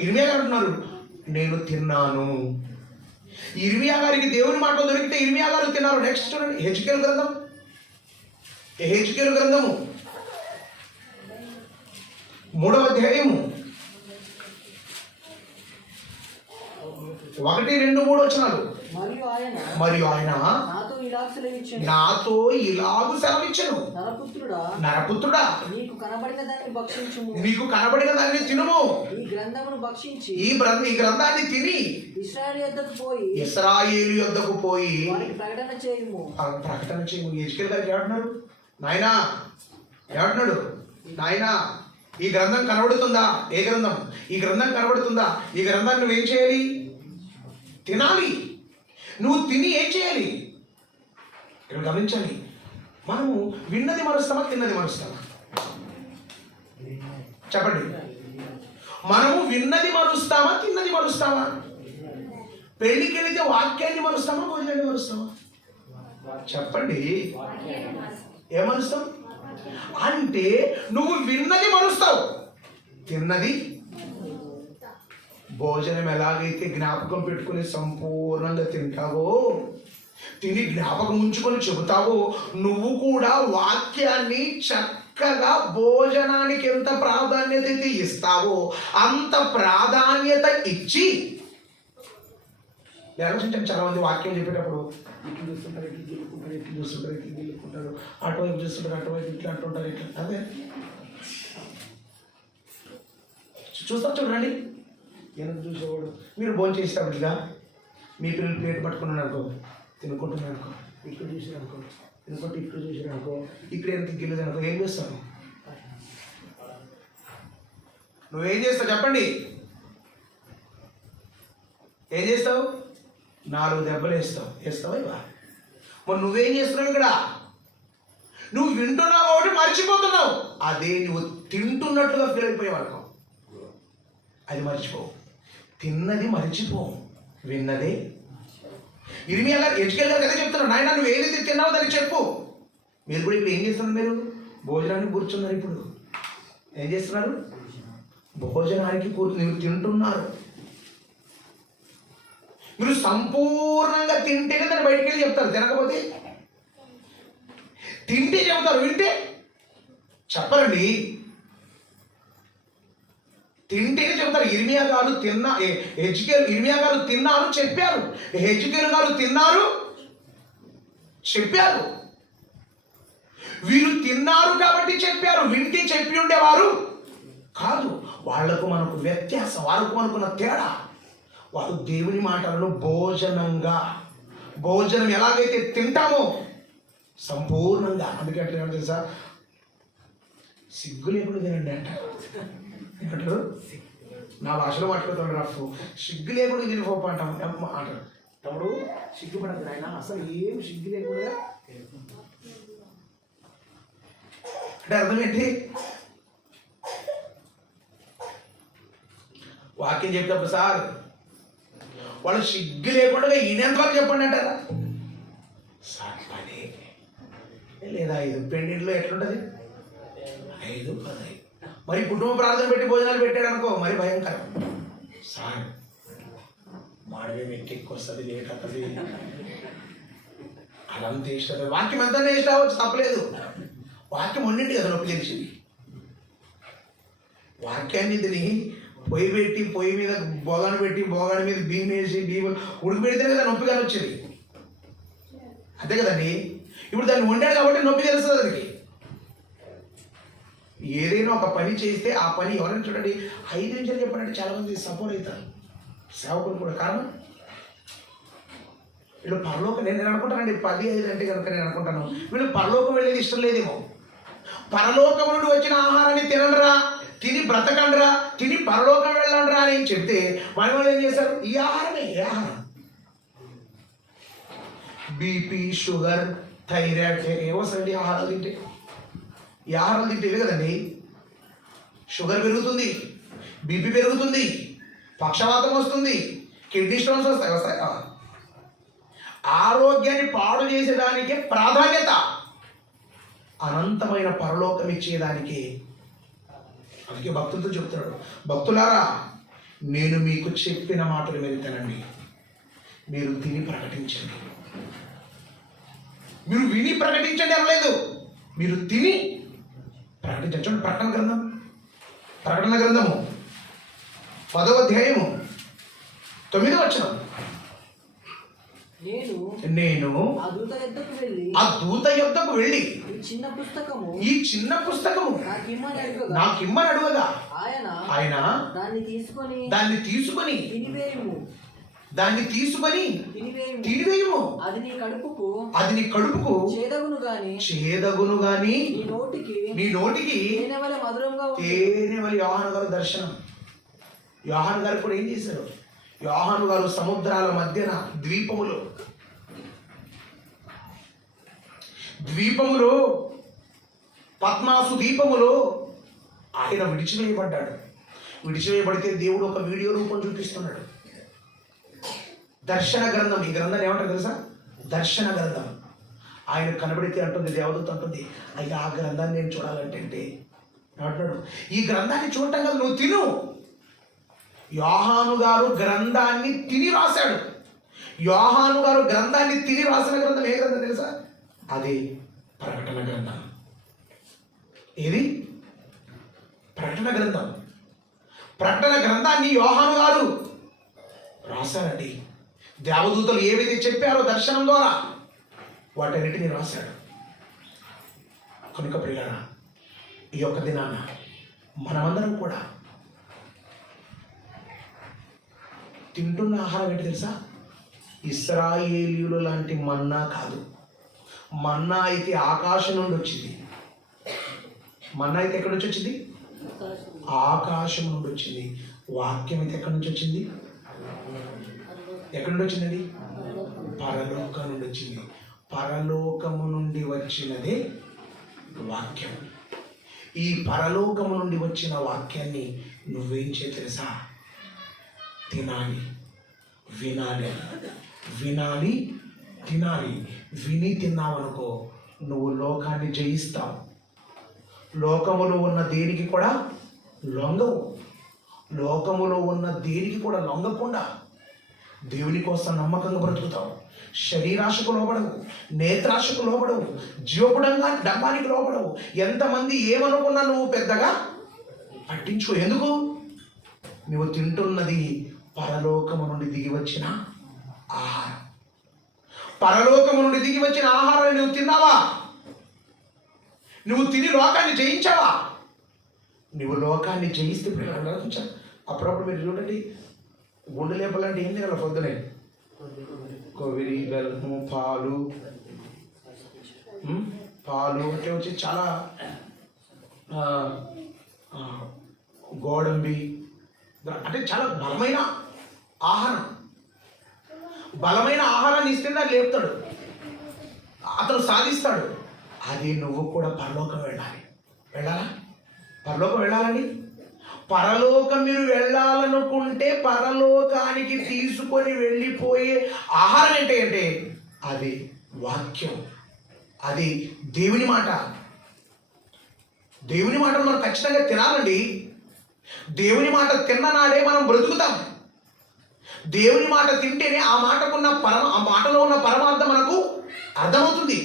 ఇర్మియా గారు అంటున్నారు, నేను తిన్నాను. ఇర్మియా గారికి దేవుని మాటలు దొరికితే ఇర్మియా గారు తిన్నారు. నెక్స్ట్ చూడండి, హెజ్కేలు గ్రంథము 3వ అధ్యాయము 1, 2, 3 వచనాలు. మరియు ఆయన నాతో ఇలాగు సెలవిచ్చెను, నరపుత్రుడా, నీకు కనబడిన దాన్ని తినుము. ఈ గ్రంథాన్ని తిని ఇశ్రాయేలు యొద్దకు పోయి ప్రకటన చేయము. హెజ్కేలు గారికి ఏమంటున్నారు? నాయనా, ఏమంటున్నాడు? నాయనా, ఈ గ్రంథం కనబడుతుందా? ఏ గ్రంథం? ఈ గ్రంథం కనబడుతుందా? ఈ గ్రంథాన్ని నువ్వేం చేయాలి? తినాలి. నువ్వు తిని ఏం చేయాలి? ఇక్కడ గమనించాలి. మనము విన్నది మరుస్తామా, తిన్నది మరుస్తామా? చెప్పండి. మనము విన్నది మరుస్తామా, తిన్నది మరుస్తామా? పెళ్లికి వెళితే వాక్యాన్ని మరుస్తామా, భోజనాన్ని మరుస్తామా? చెప్పండి. ఏమరుస్తావు? అంటే నువ్వు విన్నది మరుస్తావు, తిన్నది. భోజనం ఎలాగైతే జ్ఞాపకం పెట్టుకుని సంపూర్ణంగా తింటావో, తిని జ్ఞాపకం ఉంచుకొని చెబుతావో, నువ్వు కూడా వాక్యాన్ని చక్కగా భోజనానికి ఎంత ప్రాధాన్యత అయితే ఇస్తావో అంత ప్రాధాన్యత ఇచ్చి. ఆలోచించండి. చాలా మంది వాక్యం చెప్పేటప్పుడు ఇట్లు చూస్తుంటారు, ఇట్లు గిల్లుకుంటారు, ఇట్లు చూస్తుంటారు, ఇట్లు గిల్లుకుంటారు, అటువైపు చూస్తుంటారు, అటువైపు ఇట్లా అంటుంటారు, ఇట్లా. అదే చూస్తారు. చూడండి, ఎందుకు చూసేవాడు? మీరు భోజనం చేసేటప్పుడుగా మీ పిల్లలు ప్లేట్ పట్టుకున్నాను అనుకో, తినుకుంటున్నాను అనుకో, ఇక్కడ చూసారు అనుకో, ఎందుకంటే ఇక్కడ చూసారు అనుకో, ఇక్కడ ఎంత గిల్లదు అనుకో, ఏం చేస్తావు? నువ్వేం చేస్తావు చెప్పండి? ఏం చేస్తావు? 4 దెబ్బలు వేస్తావా? ఇవా మరి నువ్వేం చేస్తున్నావు? ఇక్కడ నువ్వు వింటున్నావు కాబట్టి మర్చిపోతున్నావు. అదే నువ్వు తింటున్నట్లుగా ఫీల్ అయిపోయావు అనుకో, అది మర్చిపోవు. తిన్నది మర్చిపోవు, విన్నదే. ఇర్మియా గారు హెజ్కేల్ గారు అదే చెప్తున్నారు, నాయన నువ్వు ఏదైతే తిన్నావో దాన్ని చెప్పు. మీరు కూడా ఇప్పుడు ఏం చేస్తున్నారు? మీరు భోజనానికి కూర్చున్నారు. ఇప్పుడు ఏం చేస్తున్నారు? భోజనానికి మీరు తింటున్నారు. మీరు సంపూర్ణంగా తింటేనే దాన్ని బయటికి వెళ్ళి చెప్తారు. తినకపోతే తింటే చెబుతారు, వింటే చెప్పరండి. తింటేనే చెబుతారు. ఇర్మియా గారు ఇర్మియా గారు తిన్నారు చెప్పారు, హెజ్కేల్ గారు తిన్నారు చెప్పారు. వీరు తిన్నారు కాబట్టి చెప్పారు, వింటే చెప్పి ఉండేవారు కాదు. వాళ్లకు మనకు వ్యత్యాసం, వాళ్ళకు మనకున్న తేడా. వారు దేవుని మాటలను భోజనం ఎలాగైతే తింటామో సంపూర్ణంగా, అందుకే అట్లా తెలుసా, సిగ్గు లేకుండా తినండి అంటారు. ఏమంటారు? నా భాషలో మాట్లాడుతాడు రఫ్, సిగ్గు లేకుండా తినిపోపు అంటాం అంటారు. తమ్ముడు సిగ్గుపడదు ఆయన, అసలు ఏం సిగ్గు లేకుండా అంటే అర్థం ఏంటి? వాక్యం చెప్తాడు సార్, వాళ్ళు సిగ్గు లేకుండా ఈయనంత వరకు చెప్పండి అంటారా సార్? పని లేదా 5 పెండింట్లో ఎట్లుంటుంది? 5, 10. మరి కుటుంబ ప్రార్థన పెట్టి భోజనాలు పెట్టాడు అనుకో, మరి భయంకరం. సార్ మాడవే ఎక్కువ వస్తుంది, లేట్ అవుతుంది, అదంతా ఇష్టం. వాక్యం ఎంత ఇష్టం అవ్వచ్చు, తప్పలేదు. వాక్యం ఉండింది కదా నొప్పి తెలిసింది. వాక్యాన్ని తిని పొయ్యి మీద బోగాను పెట్టి బోగాని మీద బియ్యం వేసి బియ్యం ఉడికి పెడితేనే కదా నొప్పి కానీ వచ్చేది. అంతే కదండి. ఇప్పుడు దాన్ని వండాడు కాబట్టి నొప్పి తెలుస్తుంది దానికి. ఏదైనా ఒక పని చేస్తే ఆ పని ఎవరైనా చూడండి 5 నిమిషాలు చెప్పాలంటే చాలా మంది సపోర్ట్ అవుతారు, సేవకులు కూడా. కారణం వీళ్ళు పరలోకం, నేను అనుకుంటానండి 10-5 అంటే కనుక నేను అనుకుంటాను వీళ్ళు పరలోకం వెళ్ళేది ఇష్టం లేదేమో. పరలోకం నుండి వచ్చిన ఆహారాన్ని తినండిరా, తిని బ్రతకండిరా, తిని పరలోకం వెళ్ళండిరా అని చెప్తే వాళ్ళు ఏం చేస్తారు? ఈ ఆహారమే. ఏ ఆహారం? బీపీ, షుగర్, థైరాయిడ్ ఏమొస్తాయండి ఆహారాలు తింటే? ఈ ఆహారాలు తింటే ఇవే కదండి. షుగర్ పెరుగుతుంది, బీపీ పెరుగుతుంది, పక్షవాతం వస్తుంది, కిడ్నీ స్టోన్స్ వస్తాయి. ఆరోగ్యాన్ని పాడు చేసేదానికే ప్రాధాన్యత, అనంతమైన పరలోకం ఇచ్చేదానికి. అందుకే భక్తులతో చెప్తున్నాడు, భక్తులారా నేను మీకు చెప్పిన మాటలు మీరు తినండి, మీరు తిని ప్రకటించండి. మీరు విని ప్రకటించండి అనలేదు, మీరు తిని ప్రకటించండి. చూడండి ప్రకటన గ్రంథము 10వ అధ్యాయము 9వ వచనం. నేను ఆ దూత యొద్దకు వెళ్ళి ఈ చిన్న పుస్తకము నాకిమ్మని అడుగగా ఆయన దాన్ని తీసుకొని తినివేయము, అది నీ కడుపుకు చేదగును గాని నీ నోటికి తేనె వలె. యోహాను గారు దర్శనం. యోహాను గారు కూడా ఏం చేశారు? యోహాను గారు సముద్రాల మధ్యన ద్వీపములో పద్మాసు ద్వీపములో ఆయన విడిచివేయబడ్డాడు. విడిచివేయబడితే దేవుడు ఒక వీడియో రూపం చూపిస్తున్నాడు. దర్శన గ్రంథం. ఈ గ్రంథాన్ని ఏమంటారు తెలుసా? దర్శన గ్రంథం. ఆయన కనబడితే అంటుంది, దేవదూత అంటుంది, అయ్యా ఆ గ్రంథాన్ని నేను చూడాలంటే అంటాడు, ఈ గ్రంథాన్ని చూడటం కదా, నువ్వు తిను. యోహాను గారు గ్రంథాన్ని తిని రాశాడు. యోహాను గారు గ్రంథాన్ని తిని రాసిన గ్రంథం ఏ గ్రంథం తెలుసా? అది ప్రకటన గ్రంథం. ఏది? ప్రకటన గ్రంథం. ప్రకటన గ్రంథాన్ని యోహాను గారు రాశారండి. దేవదూతలు ఏవైతే చెప్పారో దర్శనం ద్వారా వాటన్నిటిని రాశాడు. కనుక ప్రియులారా, ఈ యొక్క దినాన మనమందరం కూడా తింటున్న ఆహారం ఏంటి తెలుసా? ఇశ్రాయేలీయుల లాంటి మన్నా కాదు. మన్నా అయితే ఆకాశం నుండి వచ్చింది. మన్నా అయితే ఎక్కడి నుంచి వచ్చింది? ఆకాశం నుండి వచ్చింది. వాక్యం అయితే ఎక్కడి నుంచి వచ్చింది? ఎక్కడి నుండి వచ్చిందండి? పరలోకం నుండి వచ్చింది. పరలోకము నుండి వచ్చినదే వాక్యం. ఈ పరలోకము నుండి వచ్చిన వాక్యాన్ని నువ్వేం చేయ తెలుసా? తినాలి, వినాలి. వినాలి, తినాలి. విని తిన్నావనుకో నువ్వు లోకాన్ని జయిస్తావు. లోకములో ఉన్న దేనికి కూడా లొంగవు. లోకములో ఉన్న దేనికి కూడా లొంగకుండా దేవుని కోసం నమ్మకంగా బ్రతుకుతావు. శరీరాశకు లోపడవు, నేత్రాశకు లోపడవు, డంబానికి లోపడవు. ఎంతమంది ఏమనుకున్నా నువ్వు పెద్దగా పట్టించుకో. ఎందుకు? నువ్వు తింటున్నది పరలోకము నుండి దిగి వచ్చిన ఆహారం. పరలోకము నుండి దిగి వచ్చిన ఆహారాన్ని నువ్వు తిన్నావా? నువ్వు తిని లోకాన్ని జయించావా? నువ్వు లోకాన్ని జయిస్తే అప్పుడప్పుడు మీరు చూడండి, గుండె లేపాలంటే ఏం తినాలి? పొద్దునే కొబ్బరి, బెల్లము, పాలు అంటే వచ్చి చాలా గోడంబి అంటే చాలా బలమైన ఆహారం. బలమైన ఆహారాన్ని ఇస్తే దాన్ని లేపుతాడు, అతను సాధిస్తాడు. అది నువ్వు కూడా పరలోకం వెళ్ళాలా? పరలోకం వెళ్ళాలండి. పరలోకం మీరు వెళ్ళాలనుకుంటే పరలోకానికి తీసుకొని వెళ్ళిపోయే ఆహారం ఏంటంటే అది వాక్యం, అది దేవుని మాట. దేవుని మాట మనం ఖచ్చితంగా తినాలండి. దేవుని మాట తిన్న నాడే మనం బ్రతుకుతాం. దేవుని మాట తింటేనే ఆ మాటలో ఉన్న పరమార్థం మనకు అర్థమవుతుంది.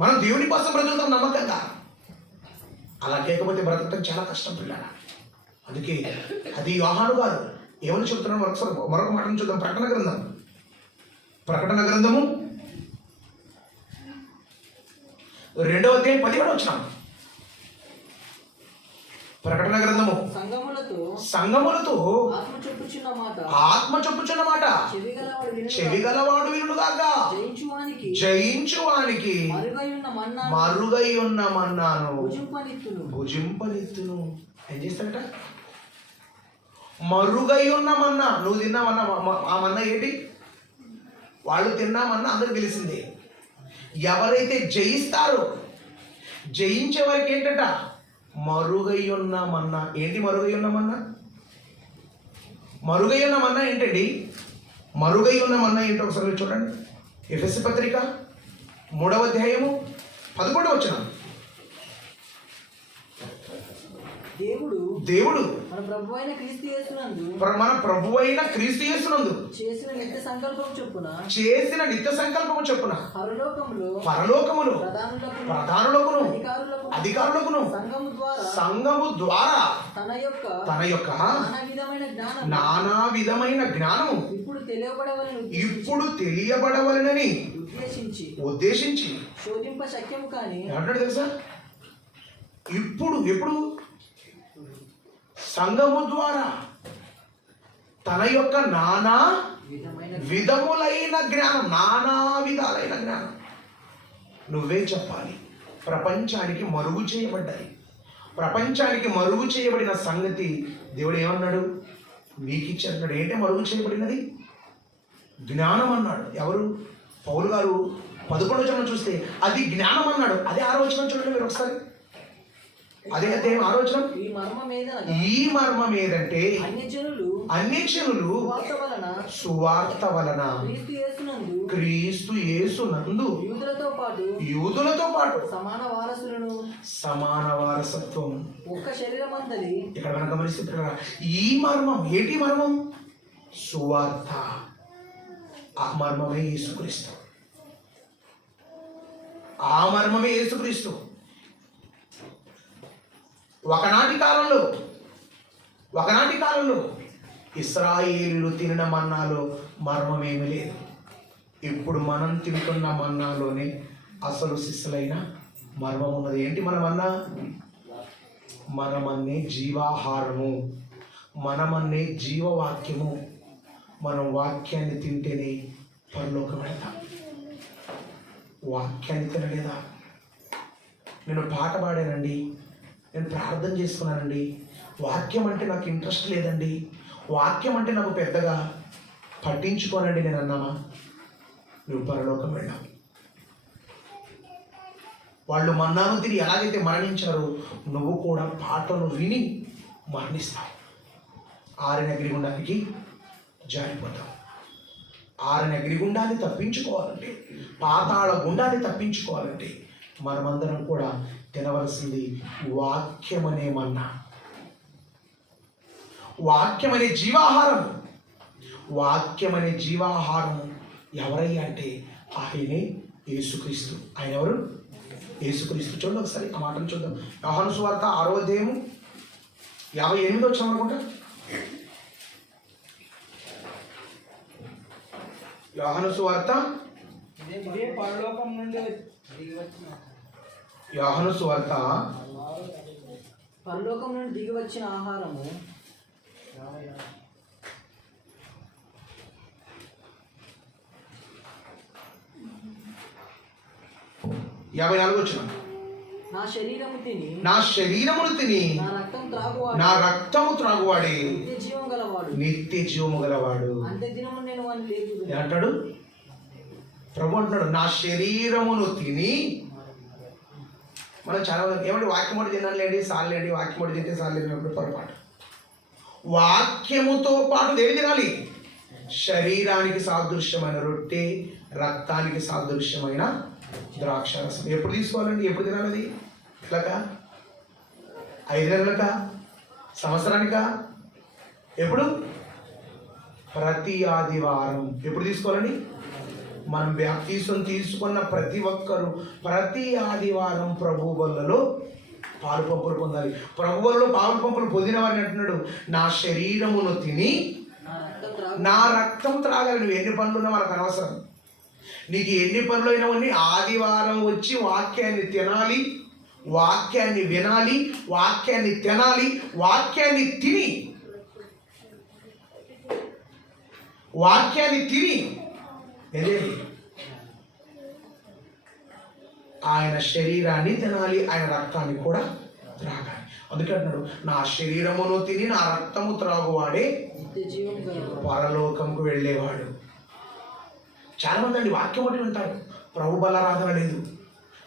మనం దేవుని కోసం బ్రతుకుతాం నమ్మకంగా. అలా లేకపోతే బ్రతకటం చాలా కష్టం పిల్లల. అందుకే అది యోహాను గారు ఏమని చెప్తున్నాడు మరొక మాటను చూద్దాం. ప్రకటన గ్రంథము 2వ అధ్యాయం 17వ వచనం. ప్రకటన గ్రంథము సంగములతో ఆత్మ చెప్పుచున్న మాట చెవిగలవాడు వినుగాక. జయించువానికి మరుగై ఉన్న మన్నాను భుజింపనిత్తును. ఏం చేస్తాడట? మరుగై ఉన్న మన్నా. నువ్వు తిన్నామన్నా. ఆ మన్నా ఏంటి? వాళ్ళు తిన్నామన్నా అందరికి తెలిసిందే. ఎవరైతే జయిస్తారో, జయించే వారికి ఏంటట? మరుగై ఉన్న మన్నా. ఏంటి మరుగై ఉన్న మన్నా? మరుగై ఉన్న మన్నా ఏంటండి? మరుగై ఉన్న మన్నా ఏంటో ఒకసారి చూడండి. ఎఫెసీ పత్రిక 3వ అధ్యాయము 11వ వచనం. దేవుడు మన ప్రభువైన క్రీస్తు యేసునందు చేసిన నిత్య సంకల్పము చొప్పున పరలోకములో ప్రధానులకును అధికారులకును సంఘము ద్వారా తన యొక్క నానా విధమైన జ్ఞానము ఇప్పుడు తెలియబడవలనని ఉద్దేశించి శోధింప శక్యము కాని అంటాడు తెలుసా? ఎప్పుడు సంఘము ద్వారా తన యొక్క నానా విధములైన జ్ఞానం, నానా విధాలైన జ్ఞానం నువ్వే చెప్పాలి. ప్రపంచానికి మరుగు చేయబడ్డాయి. ప్రపంచానికి మరుగు చేయబడిన సంగతి దేవుడు ఏమన్నాడు? మీకు ఇచ్చాడు. ఏంటంటే మరుగు చేయబడినది జ్ఞానం అన్నాడు. ఎవరు? పౌలు గారు 11వ వచనం చూస్తే అది జ్ఞానం అన్నాడు. అదే 6వ వచనం చూడండి మీరు ఒకసారి. అదే అధ్యాయం 6వ వచనం. ఈ మర్మం ఏదంటే అన్యజనులు సువార్త వలన క్రీస్తు యేసునందు యూదులతో పాటు సమాన వారసత్వం. ఇక్కడ మనం గమనిస్తున్నారా? ఈ మర్మం ఏంటి? మర్మం సువార్త. ఆ మర్మమే యేసుక్రీస్తు. ఆ మర్మమే యేసుక్రీస్తు. ఒకనాటి కాలంలో ఇశ్రాయేలీయులు తినిన మన్నాలో మర్మమేమి లేదు. ఇప్పుడు మనం తింటున్న మన్నాలోనే అసలు శిస్సులైన మర్మం ఉన్నది. ఏంటి మనమన్నా? మనమన్నే జీవాహారము, మనమన్నే జీవవాక్యము. మనం వాక్యాన్ని తింటేనే పరలోకం వెళ్తాం. వాక్యాన్ని తినలేదా? నేను పాట పాడానండి, నేను ప్రార్థన చేసుకున్నానండి, వాక్యం అంటే నాకు ఇంట్రెస్ట్ లేదండి, వాక్యం అంటే నాకు పెద్దగా పట్టించుకోనండి నేను అన్నామా? నువ్వు పరలోకం వెళ్ళావు. వాళ్ళు మన్నాను తిని ఎలాగైతే మరణించారో నువ్వు కూడా పాటను విని మరణిస్తావు. ఆరిన అగ్నిగుండానికి జారిపోతావు. ఆరని అగ్నిగుండాన్ని తప్పించుకోవాలంటే, పాతాళ గుండాన్ని తప్పించుకోవాలంటే మనమందరం కూడా తినవలసింది వాక్యం అనే మన్నా, వాక్యం అనే జీవాహారం. వాక్యం అనే జీవాహారము ఎవరయ్యా అంటే ఆయనే యేసుక్రీస్తు. ఆయన ఎవరు? యేసుక్రీస్తు. చూడండి ఒకసారి ఆ మాటను చూద్దాం. యోహాను సువార్త 6వ అధ్యాయము 58 వచ్చాం అనుకుంటా. యోహాను సువార్త పరలోకం నుండి దిగి వచ్చిన యోహాను సువార్త పరలోకం నుండి దిగి వచ్చిన ఆహారము 54 వచ్చిన నా శరీరము తిని నా శరీరమును తిని నా రక్తము త్రాగువాడే నిత్య జీవము గలవాడు. అంటాడు ప్రభు అంటున్నాడు, నా శరీరమును తిని. మనం చాలా ఏమంటే వాక్యం ఒకటి తినాలండి, సార్లేండి, వాక్యం ఒకటి తింటే సార్లేదు, పొరపాటు. వాక్యముతో పాటు దేని తినాలి? శరీరానికి సాదృశ్యమైన రొట్టె, రక్తానికి సాదృశ్యమైన ద్రాక్షారసం. ఎప్పుడు తీసుకోవాలండి? ఎప్పుడు తినాలి? ఎట్లాగా? 5 నెలలకా? సంవత్సరానికా? ఎప్పుడు? ప్రతి ఆదివారం. ఎప్పుడు తీసుకోవాలండి? మనం బాప్తిసం తీసుకున్న ప్రతి ఒక్కరూ ప్రతి ఆదివారం ప్రభు బల్లలో పాలు పంపులు పొందాలి. ప్రభు బల్లలో పాలు పంపులు పొందిన వారిని అంటున్నాడు, నా శరీరమును తిని నా రక్తం త్రాగాలి. నువ్వు ఎన్ని పనులు ఉన్నా వాళ్ళకి అనవసరం. నీకు ఎన్ని పనులు అయినవన్నీ ఆదివారం వచ్చి వాక్యాన్ని తినాలి, వాక్యాన్ని వినాలి, వాక్యాన్ని తినాలి, వాక్యాన్ని తిని ఏదేది ఆయన శరీరాన్ని తినాలి, ఆయన రక్తాన్ని కూడా త్రాగాలి. అందుకే అంటున్నాడు, నా శరీరమును తిని నా రక్తము త్రాగువాడే పరలోకంకు వెళ్ళేవాడు. చాలా మంది అండి వాక్యం ఒకటి వింటారు, ప్రభు బలారాధన లేదు,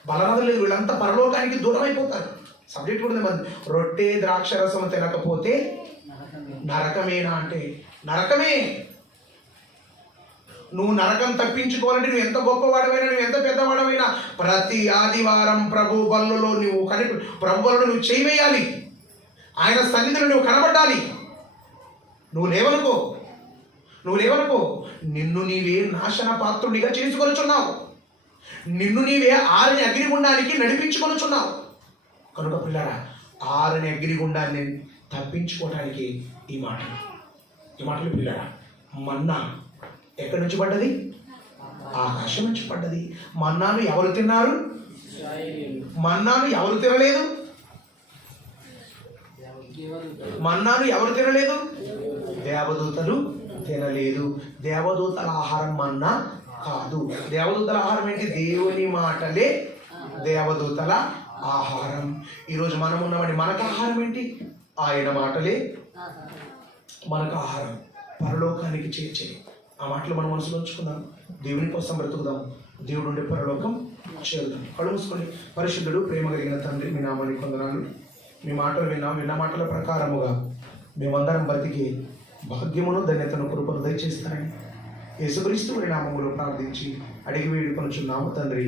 బలరాధన లేదు, వీళ్ళంతా పరలోకానికి దూరం అయిపోతారు. సబ్జెక్ట్ కూడా మంది రొట్టె ద్రాక్షరసం తినకపోతే నరకమేనా అంటే నరకమే. నువ్వు నరకం తప్పించుకోవాలంటే నువ్వు ఎంత గొప్పవాడమైనా, నువ్వు ఎంత పెద్దవాడమైనా ప్రతి ఆదివారం ప్రభు బల్లులో నువ్వు ప్రభు బల్లులో నువ్వు చేయవేయాలి. ఆయన సన్నిధిలో నువ్వు కనబడాలి. నువ్వు లేవనుకో నిన్ను నీవే నాశన పాత్రుడిగా చేసుకొనుచున్నావు, నిన్ను నీవే ఆరని అగ్నిగుండానికి నడిపించుకొనుచున్నావు. కనుక పిల్లరా, ఆరని అగ్నిగుండాన్ని తప్పించుకోవడానికి ఈ మాటలు పిల్లరా. మన్నా ఎక్కడి నుంచి పడ్డది? ఆకాశం నుంచి పడ్డది. మన్నాను ఎవరు తిన్నారు? మన్నాను ఎవరు తినలేదు? మన్నాను ఎవరు తినలేదు? దేవదూతలు తినలేదు. దేవదూతల ఆహారం మన్నా కాదు. దేవదూతల ఆహారం ఏంటి? దేవుని మాటలే దేవదూతల ఆహారం. ఈరోజు మనం ఉన్నామండి, మనకు ఆహారం ఏంటి? ఆయన మాటలే మనకు ఆహారం, పరలోకానికి చేర్చే. ఆ మాటలు మన మనసులో ఉంచుకుందాం, దేవుని కోసం బ్రతుకుదాం, దేవుడు ఉండే పరలోకం చేరుదాం. కళ్ళు మూసుకొని, పరిశుద్ధుడు ప్రేమ కలిగిన తండ్రి, మీ నామానికి వందనాలు. మీ మాటలు విన్న మాటల ప్రకారముగా మేమందరం బ్రతికి భాగ్యమును ధన్యతను కృపను దయచేస్తారని యేసుక్రీస్తు నామములో ప్రార్థించి అడిగి వేడుకొనుచున్నాము తండ్రి.